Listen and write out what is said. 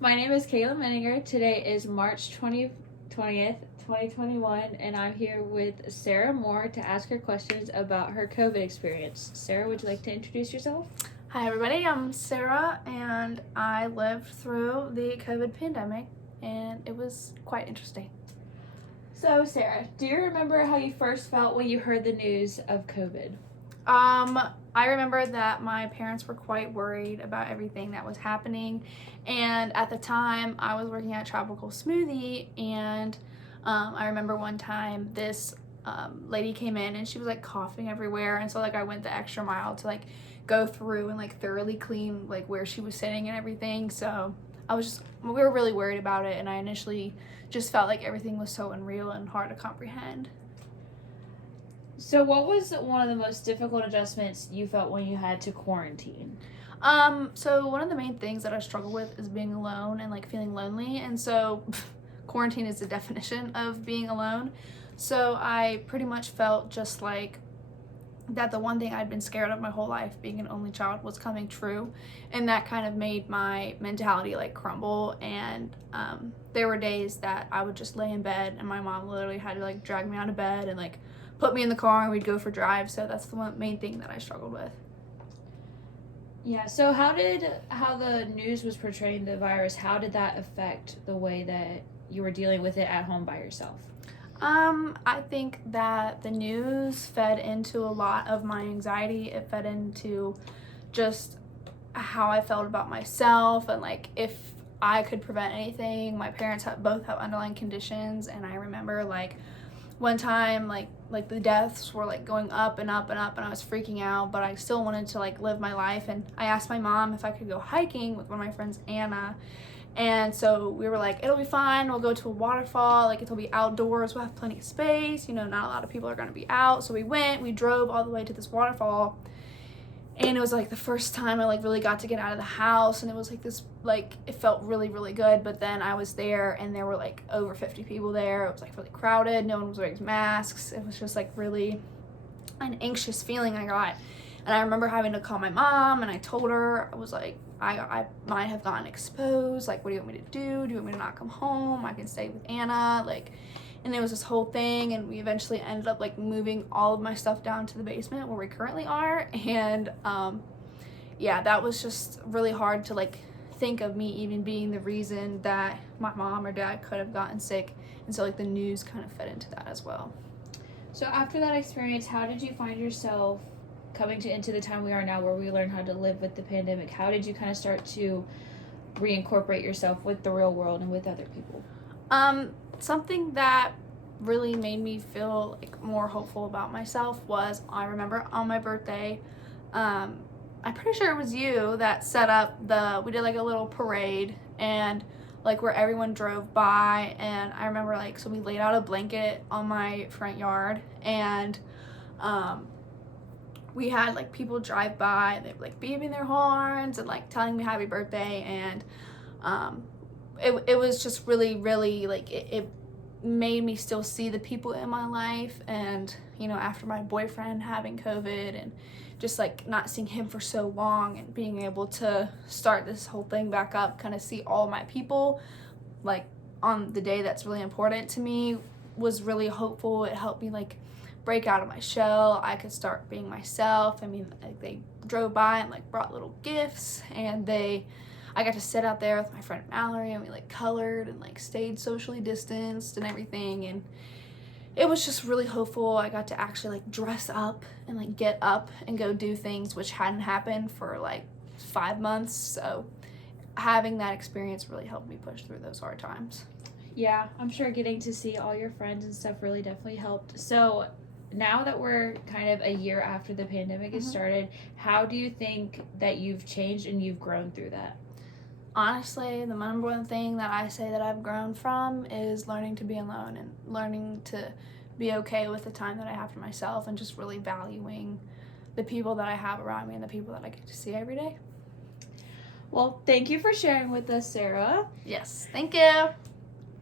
My name is Kayla Menninger. Today is March 20th, 2021, and I'm here with Sarah Moore to ask her questions about her COVID experience. Sarah, would you like to introduce yourself? Hi everybody, I'm Sarah and I lived through the COVID pandemic and it was quite interesting. So, Sarah, do you remember how you first felt when you heard the news of COVID? I remember that my parents were quite worried about everything that was happening, and at the time I was working at Tropical Smoothie, and I remember one time this lady came in and she was like coughing everywhere, and so like I went the extra mile to like go through and like thoroughly clean like where she was sitting and everything. So we were really worried about it, and I initially just felt like everything was so unreal and hard to comprehend. So, what was one of the most difficult adjustments you felt when you had to quarantine? So one of the main things that I struggle with is being alone and like feeling lonely. And so quarantine is the definition of being alone. So I pretty much felt just like that the one thing I'd been scared of my whole life, being an only child, was coming true. And that kind of made my mentality like crumble. And there were days that I would just lay in bed and my mom literally had to like drag me out of bed and like put me in the car and we'd go for drives. So that's the main thing that I struggled with. Yeah, so how the news was portraying the virus, how did that affect the way that you were dealing with it at home by yourself? I think that the news fed into a lot of my anxiety. It fed into just how I felt about myself and like if I could prevent anything. My parents both have underlying conditions, and I remember like one time like the deaths were like going up and up and up, and I was freaking out, but I still wanted to like live my life. And I asked my mom if I could go hiking with one of my friends, Anna. And so we were like, it'll be fine, we'll go to a waterfall, like it'll be outdoors, we'll have plenty of space, you know, not a lot of people are going to be out. So we drove all the way to this waterfall, and it was like the first time I like really got to get out of the house, and it was like this, like it felt really really good. But then I was there and there were like over 50 people there. It was like really crowded, no one was wearing masks. It was just like really an anxious feeling I got. And I remember having to call my mom, and I told her, I was like, I might have gotten exposed, like what do you want me to do? Do you want me to not come home? I can stay with Anna, like. And there was this whole thing, and we eventually ended up like moving all of my stuff down to the basement where we currently are. And yeah, that was just really hard to like think of me even being the reason that my mom or dad could have gotten sick. And so like the news kind of fed into that as well. So after that experience, how did you find yourself coming into the time we are now where we learn how to live with the pandemic? How did you kind of start to reincorporate yourself with the real world and with other people? Something that really made me feel like more hopeful about myself was, I remember on my birthday, I'm pretty sure it was you that set up we did like a little parade, and like where everyone drove by. And I remember like, so we laid out a blanket on my front yard, and we had like people drive by, they were like beeping their horns and like telling me happy birthday. And it was just really really like it made me still see the people in my life. And you know, after my boyfriend having COVID and just like not seeing him for so long, and being able to start this whole thing back up, kind of see all my people like on the day that's really important to me, was really hopeful. It helped me like break out of my shell. I could start being myself. I mean, like they drove by and like brought little gifts, and I got to sit out there with my friend Mallory, and we like colored and like stayed socially distanced and everything. And it was just really hopeful. I got to actually like dress up and like get up and go do things, which hadn't happened for like 5 months. So having that experience really helped me push through those hard times. Yeah, I'm sure getting to see all your friends and stuff really definitely helped. So now that we're kind of a year after the pandemic has started, how do you think that you've changed and you've grown through that? Honestly, the number one thing that I say that I've grown from is learning to be alone and learning to be okay with the time that I have for myself, and just really valuing the people that I have around me and the people that I get to see every day. Well, thank you for sharing with us, Sarah. Yes, thank you.